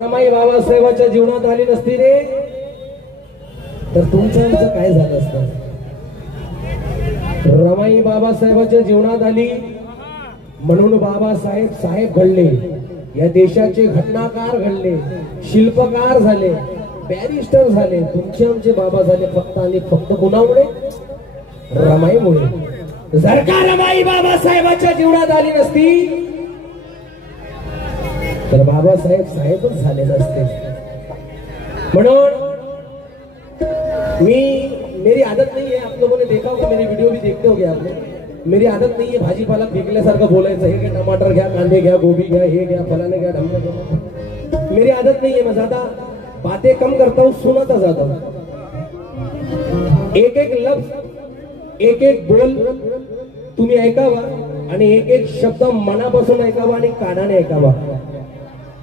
रमाई बाबासाहेबांच्या जीवनात आली नसती रे तर तुमचं काय झालं असतं। रमाई बाबासाहेबांच्या जीवनात आली म्हणून बाबासाहेब साहेब घडले, या देशाचे घटनाकार घडले, शिल्पकार झाले, बॅरिस्टर झाले। तुमचे आमचे बाबा झाले फक्त आणि फक्त कोणामुळे? रमाईमुळे। जर का रमाई बाबासाहेबांच्या जीवनात आली नसती तर बाबासाहेब साहेबच झाले नसते। म्हणून मेरी आदत नहीं है, आप लोगों ने देखा होगा, मेरी वीडियो भी देखते होगे आपने, मेरी आदत नहीं है भाजीपाला फेकल्यासारखं बोलायचं, हे घ्या टमाटर घ्या, कांदे घ्या, गोभी घ्या, हे घ्या, फलाने घ्या, ढमने घ्या। मेरी आदत नहीं है, मैं ज्यादा बातें कम करता हूँ, सुनाता जाता हूँ। एक एक लफ्ज, एक एक बोल तुम्ही ऐकावा आणि एक एक शब्द मनापासून ऐकावा आणि कानाने ऐकावा,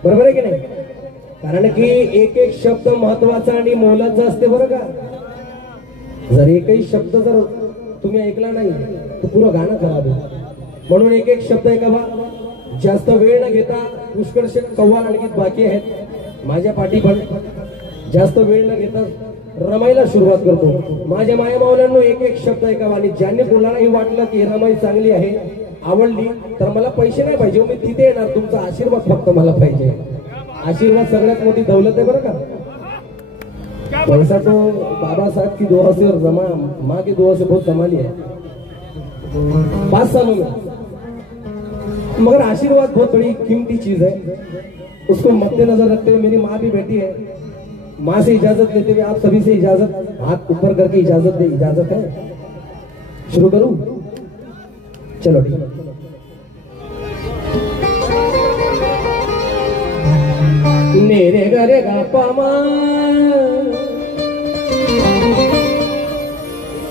बरोबर आहे की नाही? कारण की एक एक शब्द महत्वाचा आणि मोलाचा असते बरं का। जर एकही शब्द जर तुम्ही ऐकला नाही तर पुरं गाणं खराब आहे। म्हणून एक एक शब्द ऐकावा, जास्त वेळ न घेता पुष्कळशे कव्वाल आणखी बाकी आहेत माझ्या पाठी, पण जास्त वेळ न घेता रमाईला सुरुवात करतो। माझ्या माया मावल्यांनो एक एक शब्द ऐकावा आणि ज्यांनी कोणालाही वाटलं की रमाई चांगली आहे, आवडली, तर मला पैसे नाही पाहिजे, मी तिथे येणार, तुमचा आशीर्वाद फक्त मला पाहिजे। आशीर्वाद सगळ्यात मोठी दौलत आहे बरं का। पैसा तो बाबा साहब की दुआ से और माँ की दुआ से बहुत कमा लिया है 5 सालों में, मगर आशीर्वाद बहुत बड़ी कीमती चीज है, उसको मद्देनजर रखते हुए मेरी माँ भी बैठी है, माँ से इजाजत लेते हुए आप सभी से इजाजत, हाथ ऊपर करके इजाजत दे। इजाजत है? शुरू करूं? चलो ठीक है। मेरे घरे गा पामा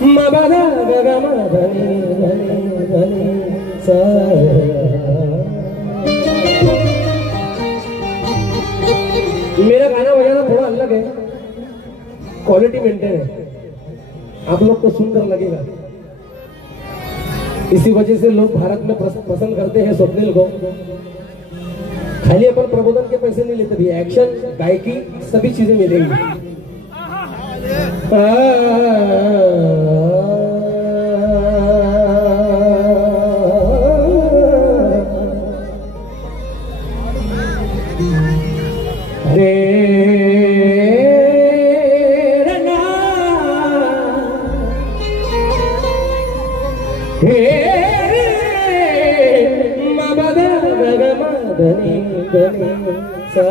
मबादा गगा मधनी धनी धनी सा। मेरा गाना बजाना थोड़ा अलग है, क्वालिटी मेंटेन है, आप लोग को सुंदर लगेगा, इसी वजह से लोग भारत में पसंद करते हैं स्वप्निल को। खाली अपन प्रबोधन के पैसे नहीं लेते, भी एक्शन, गायकी, सभी चीजें मिलेंगी। धनी धनी सा।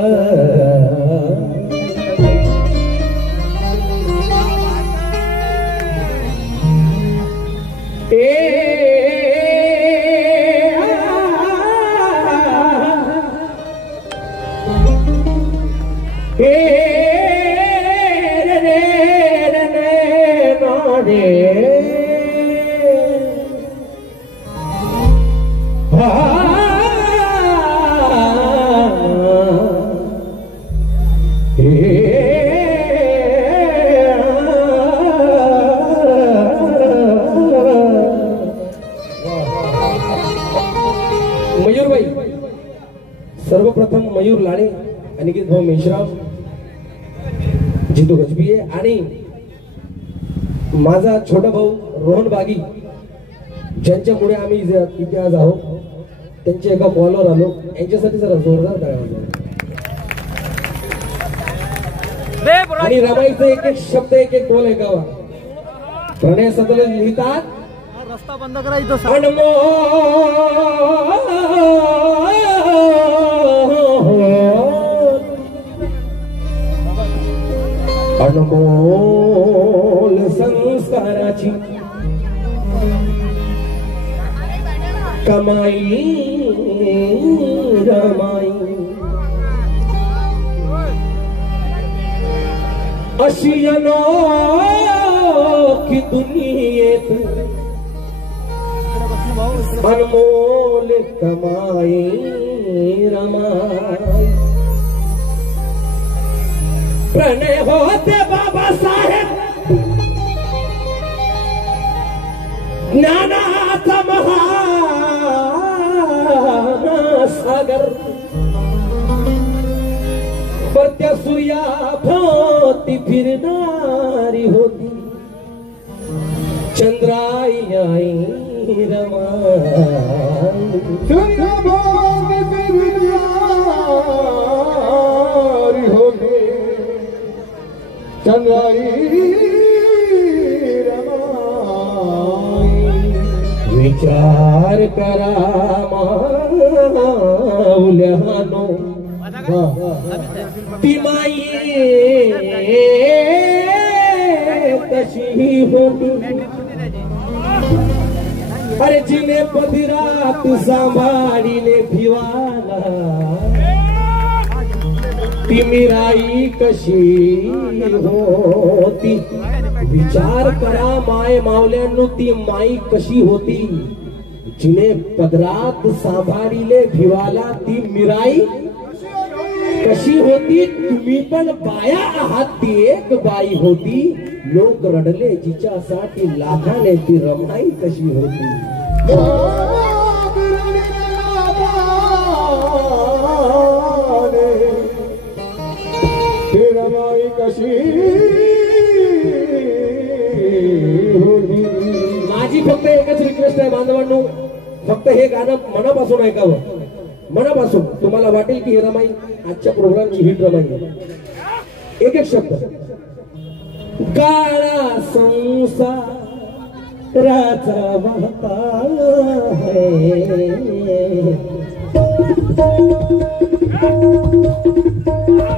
मयूर भाई, सर्वप्रथम मयूर लाडे, अनिकेत भाऊ मेश्राम, जितू गजबीये आणि माझा छोटा भाऊ रोहन बागी, ज्यांच्यामुळे आम्ही इथे आज आहोत, त्यांच्या एका कॉलवर आलो, यांच्यासाठी जरा जोरदार टाळ्या वाजवा। आणि रमाईचा एक एक शब्द, एक एक बोल ऐकावा। प्रणय सतलज लिहितात, रस्ता बंद करायचं अनमोल संस्काराची कमाई रमाई, अशी अनोखी दुनियेत अनमोल कमाई रमाई। प्रणय होते बाबासाहेब ज्ञानाचा महासागर, वरत्या सूर्याभोवती फिरणारी होती चंद्राई रमाई सूर्याभोवती फिरणारी होती चंद्राई रमाई विचार करा माऊल्यानो ती माई कशी होती अरे जिने पदिरात सांभाळीले भिवाला ती मीराई कशी होती विचार करा माय मावल्यांनो ती माई कशी होती जिने पदरात सांभाळीले भिवाला ती मीराई कशी होती तुम्ही पण बाया आहात ती एक बाई होती लोक रडले जिच्यासाठी लाखाने ती रमाई कशी होती रमाई कशी होती माझी फक्त एकच रिक्वेस्ट आहे बांधवांनो फक्त हे गाणं मनापासून ऐकावं मनापासून तुम्हाला वाटेल की हे रमाई आजच्या प्रोग्रामची हिट रमाई आहे एक एक शब्द काळा संसाराचा वाहता है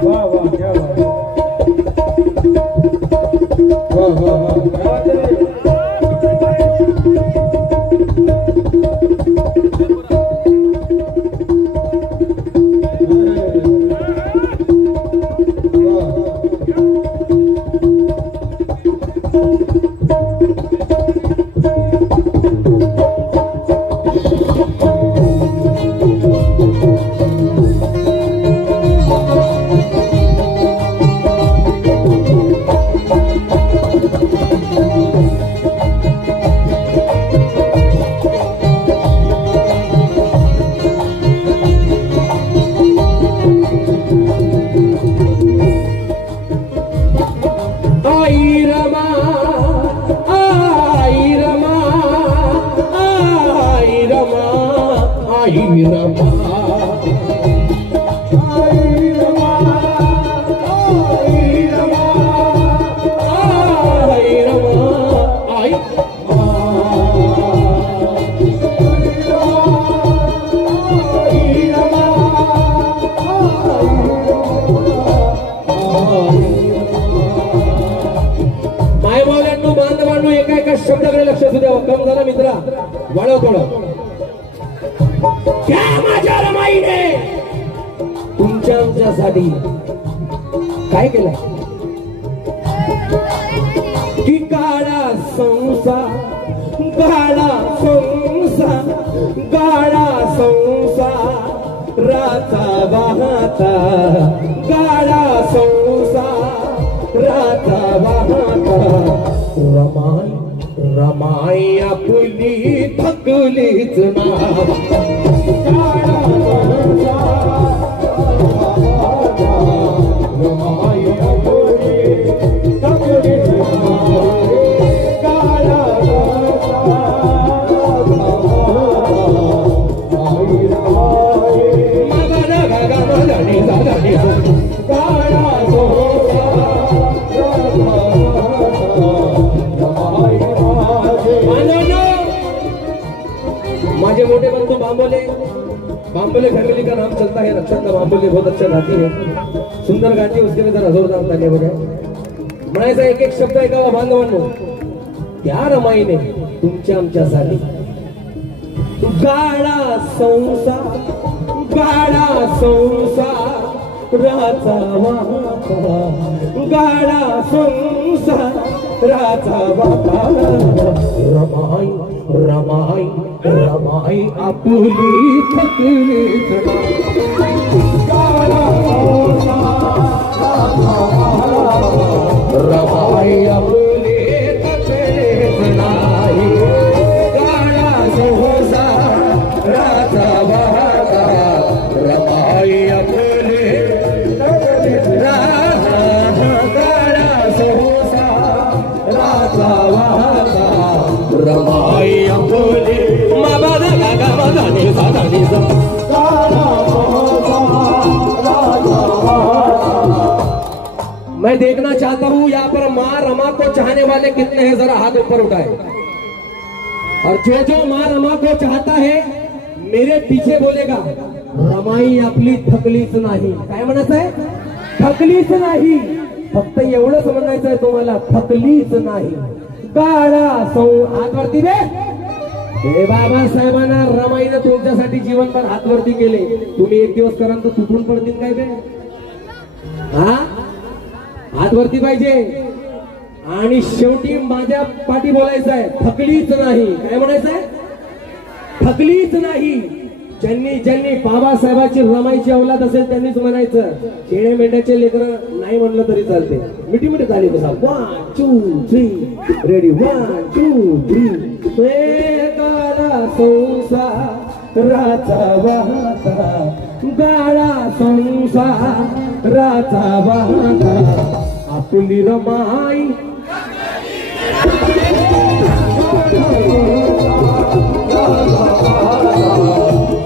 वाह वाह क्या बात वाह वाह वाह शब्दाकडे लक्ष असू द्या कम झाला मित्रा वाढव थोडं क्या माझ्या रमाईने तुमच्या आमच्यासाठी काय केलं की काळा संसार गाळा संसाराचा वाहता गाळा संसाराचा वाहता रमाई रमाई आपली थकलीच ना रमाई आपली थकलीच माझे मोटे बंधु बांबोले फैमिली का नाम चलता है रक्षांदा बांबोले बहुत अच्छा गाती है सुंदर गाती है उसके लिए जरा जोरदार तालियां बजाएं म्हणायचा एक एक शब्द ऐकावा बांधवांनो त्या रमाईने तुमच्या आमच्यासाठी गाळा संसार राजा वाहता गाळा संसार राजा वाहता रमाई रमाई रमाई आपली थकलीच रमाई आपली थकलीच नाही गाळा संसार राजा वाहता रमाई आपली थकलीच मैं देखना चाहता हूँ यहाँ पर माँ रमा को चाहने वाले कितने हैं, जरा हाथ ऊपर उठाए। और जो जो माँ रमा को चाहता है मेरे पीछे बोलेगा, रमाई आपली थकलीच नाही। काय म्हणायचं आहे? थकलीच नाही, फक्त एवढंच म्हणायचं आहे तुम्हाला, थकलीच नाही। काळा हात वरती दे। हे बाबासाहेबांना रमाईनं तुमच्यासाठी जीवनभर हात वरती केले, तुम्ही एक दिवस कराल तर तुटून पडतील काय बे? हा, हात वरती पाहिजे। आणि शेवटी माझ्या पाठी बोलायचं आहे, थकलीच नाही। काय म्हणायचं आहे? थकलीच नाही। ज्यांनी ज्यांनी बाबासाहेबाची रमाईची औलाद असेल त्यांनीच म्हणायचं। शेळे मेंढ्याचे लेकर नाही म्हणलं तरी चालते। मिठी मिठी झाली कसा, 1 2 3 रेडी, 1 2 3। गाडा संसाराचा वाहता, गाडा संसाराचा वाहता, आपली रमाई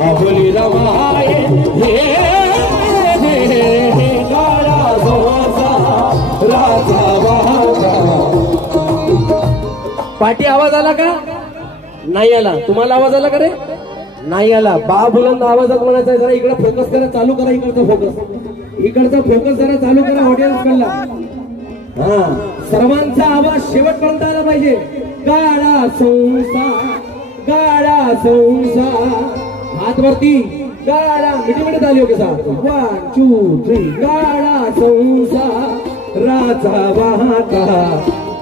आपली रमाई, गाडा संसाराचा वाहता। पाठी आवाज आला का? नाही आला। तुम्हाला आवाज आला का रे? नाही आला। बा बुलंद आवाजात म्हणायचं, जरा इकडे फोकस करा, चालू करा इकडचा फोकस, इकडचा फोकस जरा चालू करा ऑडियन्स कडला। हा, सर्वांचा आवाज शेवटपर्यंत आला पाहिजे। गाडा संसार, गाडा संसार, हात वरती, गाडा मिठी मिठी झाली होती साथ, 1 2 3। गाडा संसाराचा वाहता,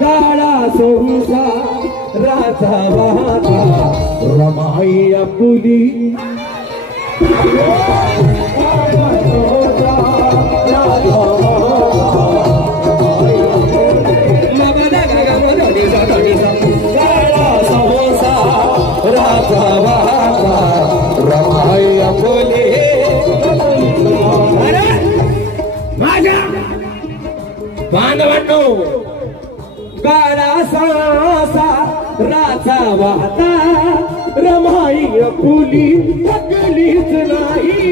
गाडा संसाराचा वाहता, रमाई आपली बांधवांनो, गाडा संसाराचा वाहता, रमाई आपली थकलीच नाही।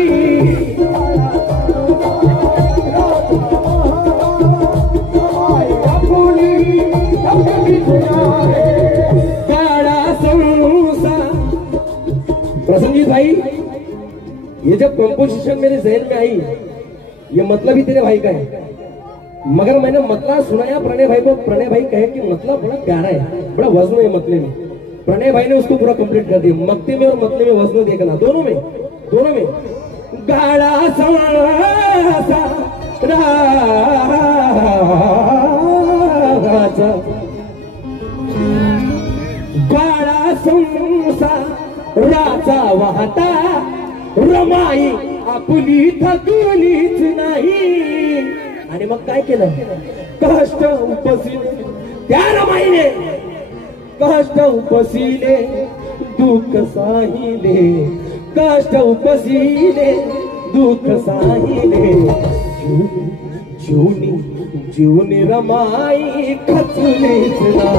गाडा संसार। प्रसन्नजीत भाई, ये जब कंपोजिशन मेरे जहन में आई, ये मतलब ही तेरे भाई का है, मगर मैंने मतलब सुनाया प्रणय भाई को। प्रणय भाई कहे कि मतलब बड़ा प्यारा है, बड़ा वजन है मतले में। प्रणय भाई ने उसको पूरा कंप्लीट कर दिया, मक्ते में और मतले में वजन देखना, दोनों में, दोनों में। गाड़ा राजा, गाड़ा संसाराचा वाहता, रमाई आपली थकलीच नाही। आणि मग काय केलं? कष्ट उपसिले त्या रमाईने, कष्ट उपसिले दुःख साहिले, कष्ट उपसिले दुःख साहिले, जीवनी जीवनी रमाई खचलीच ना।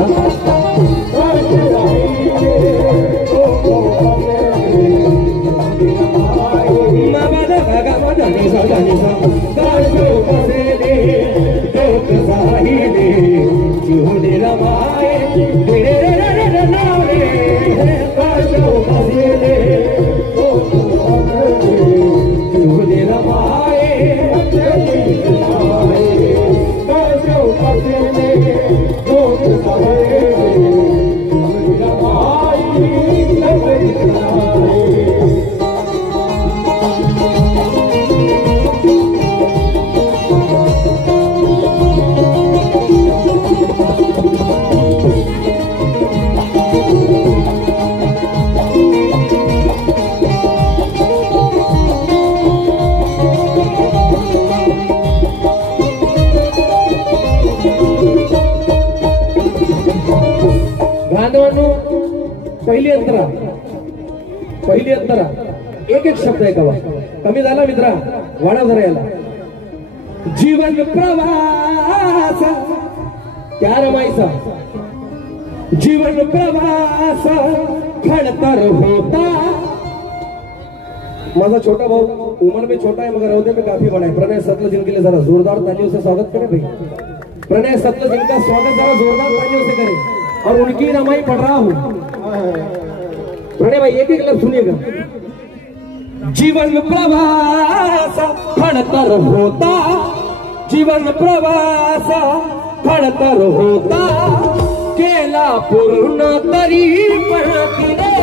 पहिली अंतरा, पहिली अंतरा, एक एक शब्द आहे का कमी झाला मित्रा, वाढा जरा याला। जीवन प्रवास त्या रमाईचा, जीवन प्रवास खडतर होता। माझा छोटा भाऊ उम्र में छोटा है मगर ओहदे में काफी बड़ा है। प्रणय सतलज इनके लिए जरा जोरदार तालियों से स्वागत करें भाई। प्रणय सतलज इनका स्वागत जरा जोरदार तालियों से करें और उनकी रमाई पढ़ रहा हूँ। प्रणय भाई एक लफ्ज सुनिएगा। जीवन प्रवास खड़तर होता, जीवन प्रवास खड़तर होता, केला पूर्ण तरी पडती रे,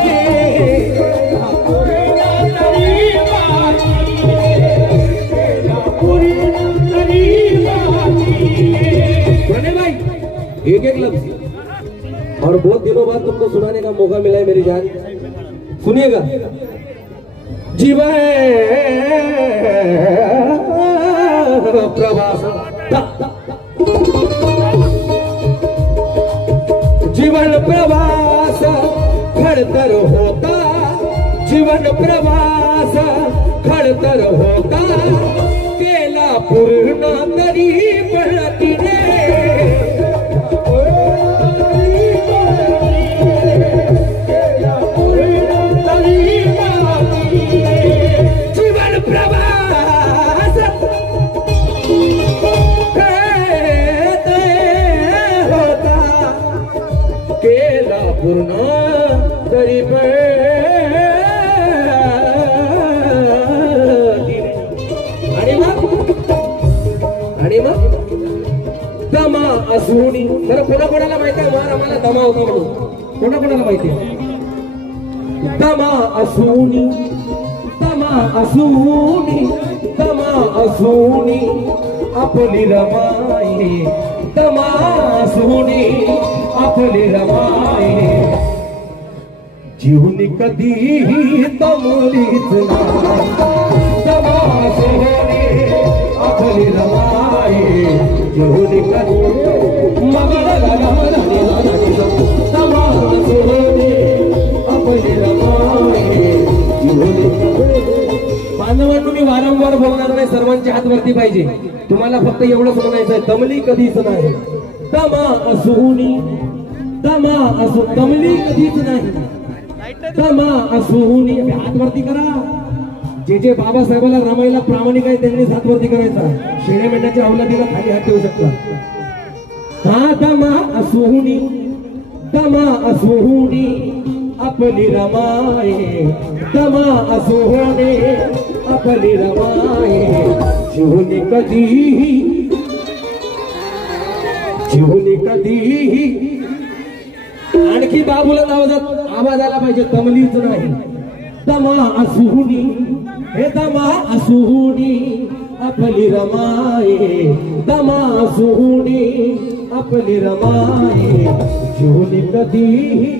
भाई एक लफ्ज और बहुत दिनों बाद तुमको सुनाने का मौका मिला है मेरी जान, सुनिएगा। जीवन प्रवास, जीवन प्रवास खड़तर होता, जीवन प्रवास खड़तर होता, केला पूर्ण तरी पडती रे, जीवन प्रवास होता, केला पूर्ण तरी आणि मग दमा असुनी, तर कोणाकोणाला माहिती आहे वार आम्हाला दमा होता म्हणून, कोणाकोणाला माहिती आहे? दमा असुनी, दमा असुनी, दमा असुनी आपली रमाई, दमा असुनी आपली रमाई, जीवनी कधीही दमलीच नाही, दमा असुनी आपली रमाई, जीवनी कधी मगड लागली दमा असुनी आपली रमाई, जीवनी बांधवांनो मी वारंवार बोलणार नाही, सर्वांचे हात वरती पाहिजे। तुम्हाला फक्त एवढंच म्हणायचं आहे, दमली कधीच नाही, दमा असुनी, दमा असू, दमली कधीच नाही, दमा असुनी, हात वरती करा। जे जे बाबासाहेबाला रमायला प्रामाणिक आहे त्यांनी हात वरती करायचा, शेळ्या मेंढ्याच्या अवलादीला खाली हात ठेवू शकता। हा दमा असुनी, दमा असुनी आपली रमाई, दमा असुनी आपली रमाई, जीवनी कधीही, जीवनी कधीही, आणखी बाबूला आवाज आला पाहिजे, दमलीच नाही, दमा असुनी, हे दमा असुनी आपली रमाई, दमा असुनी आपली रमाई, जीवनी कधीही,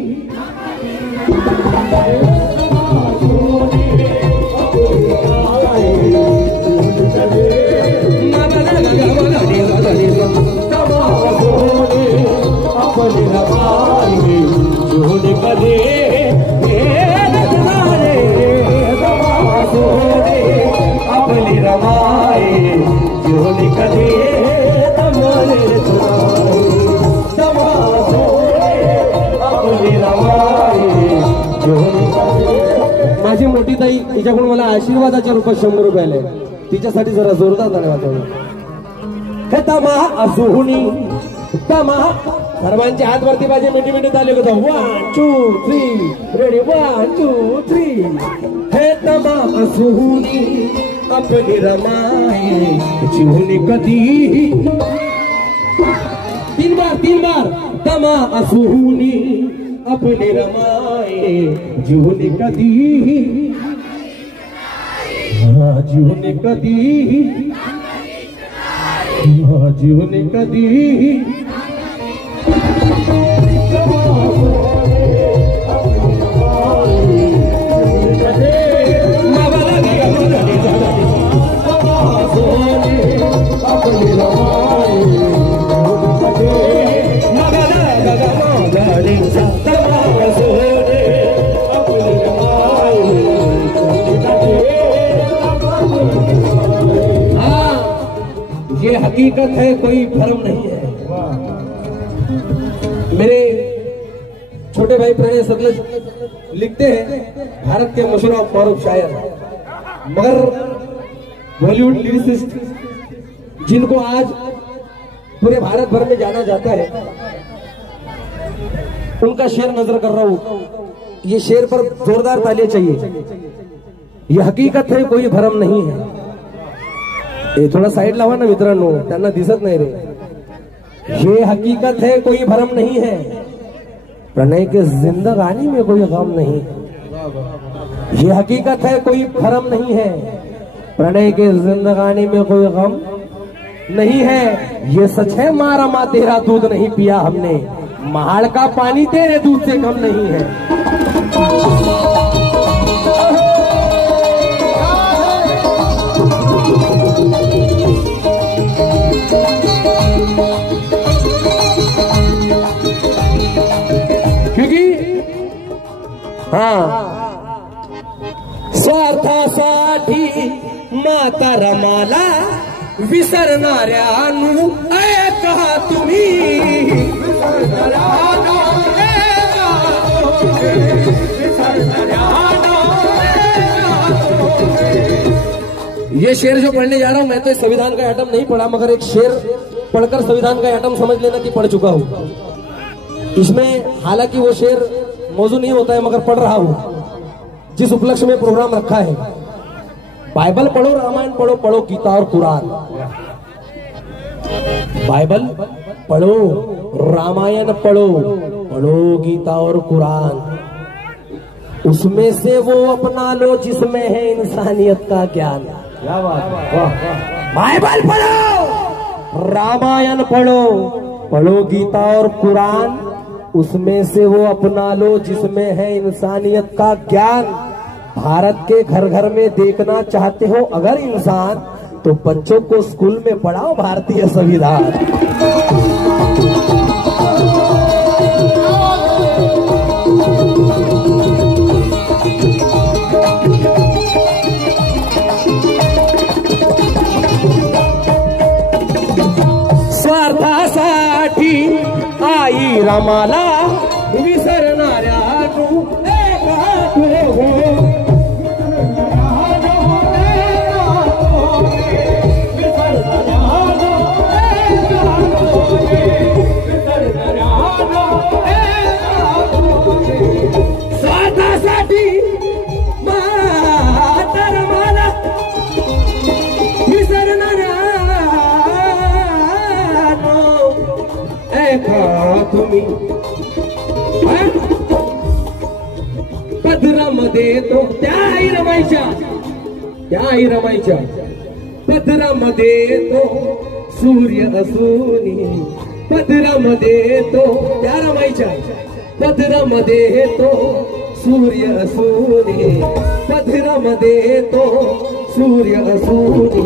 आपली रमाई, जीवनी कधी माझी मोठी ताई, तिच्याकडून मला आशीर्वादाच्या रूपात 100 रुपये आले, तिच्यासाठी जरा जोरदार धन्यवाद। हे दमा असुनी, दमा, सर्वांचे हात वरती पाहिजे, मिठी मिठी ताली होता, 1 2 3 रेडी, 1 2 3, हे दमा असुनी आपली रमाई, जीवनी कधीही, 3 बार, दमा असुनी आपली रमाई, जीवनी कधीही, जीवनी कधीही, जीवनी कधीही, ये हकीकत है, कोई भ्रम नहीं है। मेरे छोटे भाई प्रणय सतलज लिखते हैं, भारत के मशहूर और मारूफ शायर, मगर बॉलीवुड लिरिसिस्ट जिनको आज पूरे भारत भर में जाना जाता है, उनका शेर नजर कर रहा हूं। ये शेर पर जोरदार तालियां चाहिए। ये हकीकत है, कोई भरम नहीं है। ये थोड़ा साइड लावा ना मित्रांनो, त्यांना दिसत नाही रे। ये हकीकत है, कोई भरम नहीं है। प्रणय के जिंदगानी में कोई गम नहीं। ये हकीकत है, कोई भरम नहीं है। प्रणय के जिंदगानी में कोई गम नहीं है। ये सच है मारा माँ तेरा दूध नहीं पिया हमने, महाड़ का पानी तेरे दूध से कम नहीं है। स्वार्थासाठी माता रमाला विसरणाऱ्यानु ऐका तुम्ही। ये शेर जो पढ़ने जा रहा हूं, मैं तो इस संविधान का एटम नहीं पढ़ा, मगर एक शेर पढ़कर संविधान का एटम समझ लेना कि पढ़ चुका हूं। इसमें हालांकि वो शेर मौजूद नहीं होता है, मगर पढ़ रहा हूं जिस उपलक्ष्य में प्रोग्राम रखा है। बाइबल पढ़ो, रामायण पढ़ो, पढ़ो गीता और कुरान। बाइबल पढ़ो, रामायण पढ़ो, पढ़ो गीता और कुरान। उसमें से वो अपना लो जिसमें है इंसानियत का ज्ञान। क्या बात, वाह। बाइबल पढ़ो, रामायण पढ़ो, पढ़ो गीता और कुरान। उसमें से वो अपना लो जिसमें है इंसानियत का ज्ञान। भारत के घर घर में देखना चाहते हो अगर इंसान, तो बच्चों को स्कूल में पढ़ाओ भारतीय संविधान। स्वार्थासाठी आई रामाला विसरणाऱ्यानु ऐका हो। स्वार्थासाठी माता रमाला विसरणाऱ्यानु ऐका तुम्ही। पदरामध्ये तो त्याही रमायच्या पदरामध्ये तो सूर्य असूनी। पदरामध्ये तो त्या रमायच्या पदरामध्ये तो सूर्य असूनी। पदरामध्ये तो सूर्य असूनी।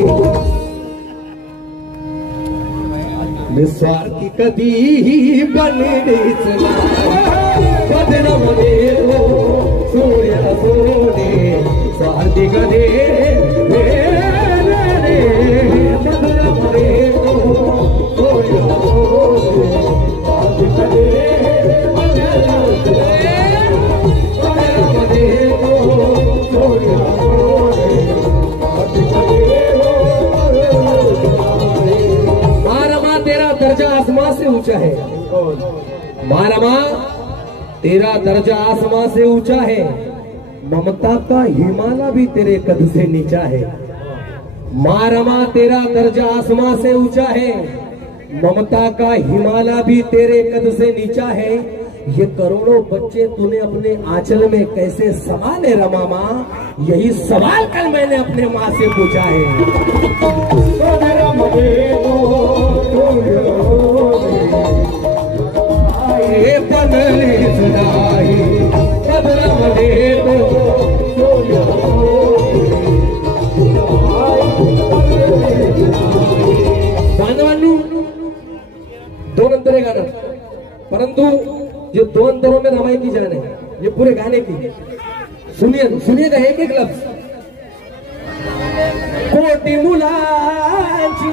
निस्वार्थी कधीही बनलीच नाही। पदरामध्ये तो सूर्य असूनी। स्वार्थी कधी पदरामध्ये तो सूर्य असूनी। स्वार्थी कधी पदरामध्ये तो सूर्य असूनी। स्वार्थी कधी मारमा तेरा दर्जा आसमां से ऊंचा है। मारमा तेरा दर्जा आसमां से ऊंचा है। ममता का हिमालय भी तेरे कद से नीचा है। मारमा तेरा दर्जा आसमां से ऊंचा है। ममता का हिमालय भी तेरे कद से नीचा है। ये करोड़ों बच्चे तूने अपने आंचल में कैसे संभाले रमा माँ, यही सवाल कल मैंने अपने माँ से पूछा है। बांधवांनी दोन अंतरे गाना, परंतु ये दो अंतरों में रमाई की जान है, ये पूरे गाने की। सुनिए सुनिएगा एक एक लफ्ज। कोटी मुलांची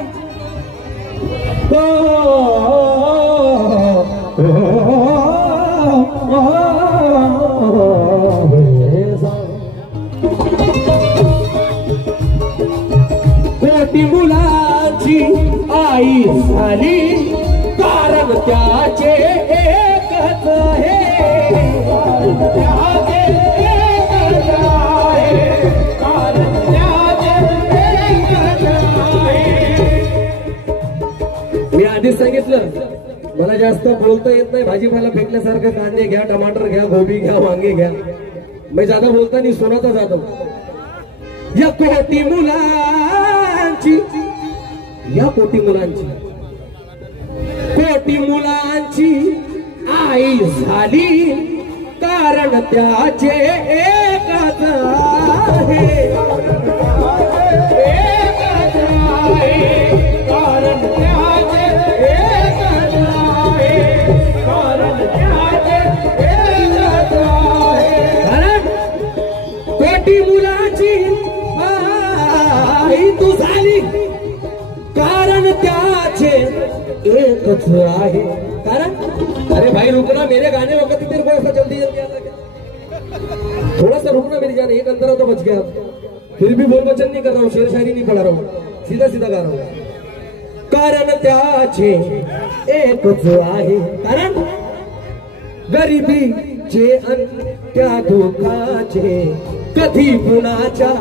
आई झाली कारण त्याचे एकच आहे मी आधीच सांगितलं मला जास्त बोलता येत नाही भाजीपाला फेकल्यासारखं कांदे घ्या टमाटर घ्या गोबी घ्या वांगे घ्या मी ज्यादा बोलता नाही सोनाचा जातो या कोटी मुलांची आई झाली कारण त्याचे एकच आहे कोटी मुलाची आई तू झाली कारण त्याचे एकच आहे कारण अरे भाई रुकना मेरे गाने वक्त तेरे को ऐसा जल्दी जल्दी आता क्या थोड़ा सा रुकना मेरी जान एक अंतरा तो बच गया फिर भी बोल वचन नहीं कर रहा हूँ शेर शायरी नहीं पढ़ा रहा हूँ सीधा सीधा गा रहा हूँ कारण त्याचे एकच आहे कारण गरिबीचे अन त्या दुःखाचे कधी कुणाच्या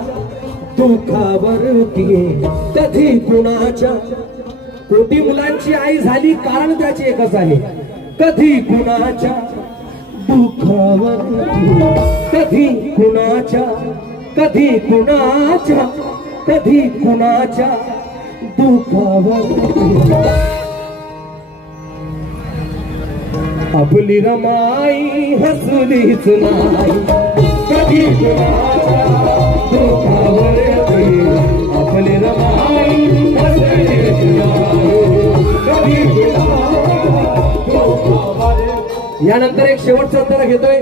दुःखावरती कधी कुणाच्या कोटी मुलांची आई झाली कारण त्याची एकच आहे कधी कुणाच्या दुःखावरती कधी कुणाच्या दुःखावरती आपली रमाई हसलीच नाही कधी कुणाच्या दुःखावरती आपली रमाई हसलीच नाही कधी यानंतर एक शेवटचा अंतरा घेतोय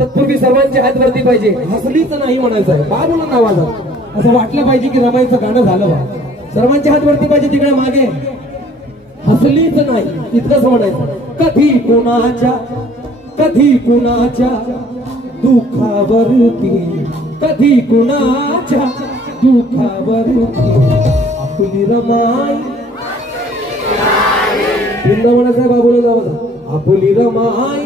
तत्पूर्वी सर्वांची हात वरती पाहिजे हसलीच नाही म्हणायचं आहे बा बोलून आवाजात असं वाटलं पाहिजे की रमाईचं गाणं झालं बा सर्वांची हात वरती पाहिजे तिकडे मागे हसलीच नाही इतकंच म्हणायचं कधी कुणाच्या दुःखावरती कधी कुणाच्या दुःखावरती आपली रमाई वृंदावनाचा बाबूला जावं आपली रमाई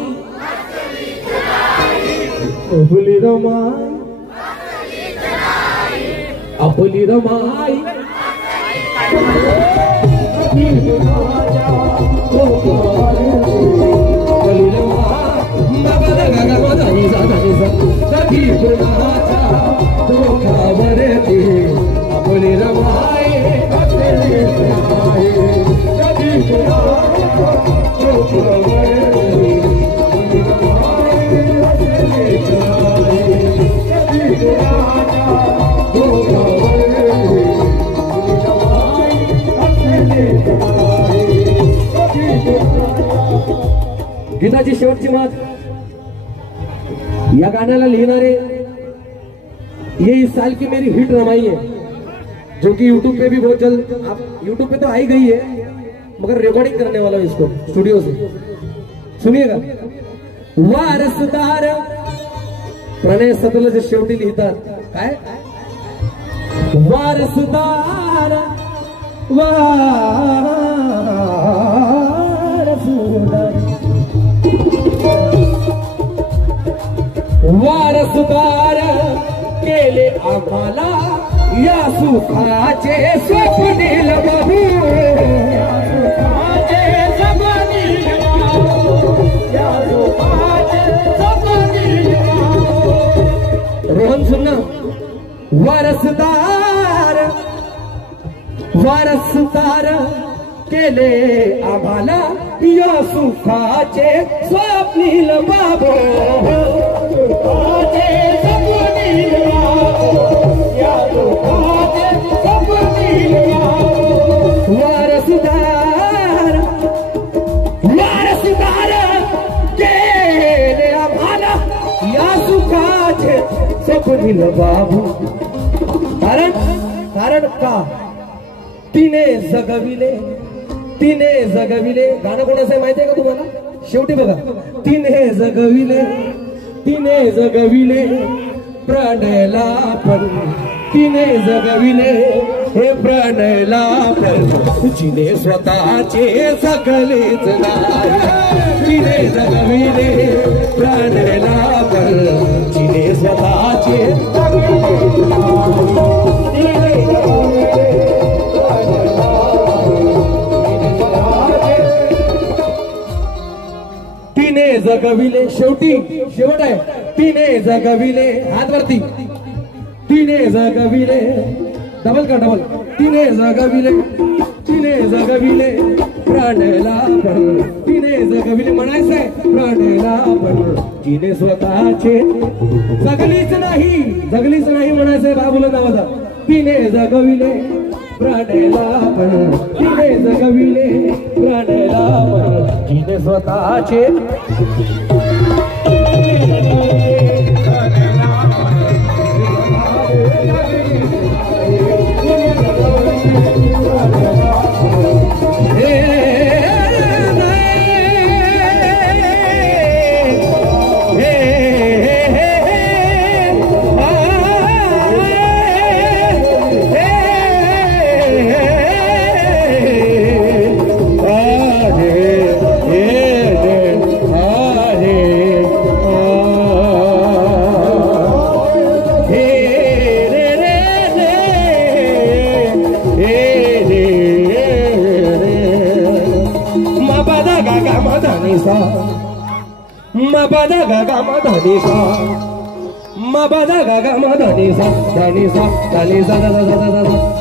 आपली रमाई आपली रमाई आपली रमाई गीताची शेवटची मात या गाण्याला लिहिणारे ये इस साल की मेरी हिट रमाई है जो कि YouTube पे भी बहुत जल्द आप YouTube पे तो आई गई है मगर रिकॉर्डिंग करने वाला हूं इसको स्टूडियो से सुनिएगा वारसदार प्रणय सतलज शेवटी लिहितात काय वारसदार वारसदार केले आम्हाला या सुखाचे स्वप्नील बाबू रोहन सुनना वारसदार केले आम्हाला या सुखाचे स्वप्नील बाबू वारसदार केले आम्हाला या सुखाचे स्वप्नील बाबू कारण का तिने जगविले गाणं कोणाचं आहे माहिती आहे का तुम्हाला शेवटी बघा तिने जगविले प्रणयला पण तिने जगविले हे प्रणयला पण जिने स्वतःचे सकलेच नाही तिने जगविले प्रणयला पण जिने स्वतःचे तिने जगविले शेवट आहे तिने जगविले हात वरती तिने जगविले डबल तिने जगविले प्राण्याला पण तिने जगविले म्हणायचंय प्राण्याला पण तिने स्वतःचे जगलीच नाही म्हणायचंय बाबूला नावाचा तिने जगविले प्राण्याला पण तिने जगविले प्राण्याला पण तिने स्वतःचे Mabada gaga madanisa, mabada gaga madanisa, danisa, danisa, danisa.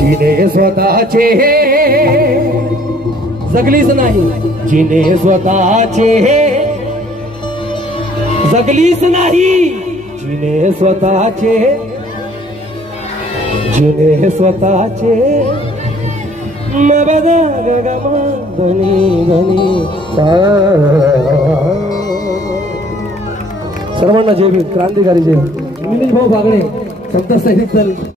जिने स्वतःचे जगलीच नाही, जिने स्वतःचे जगलीच नाही, जिने स्वतःचे मबदा गागा धनी धनी सर्वांना जय भीम क्रांतिकारी जय. निलेश भाऊ बागडे संत सैनिक दल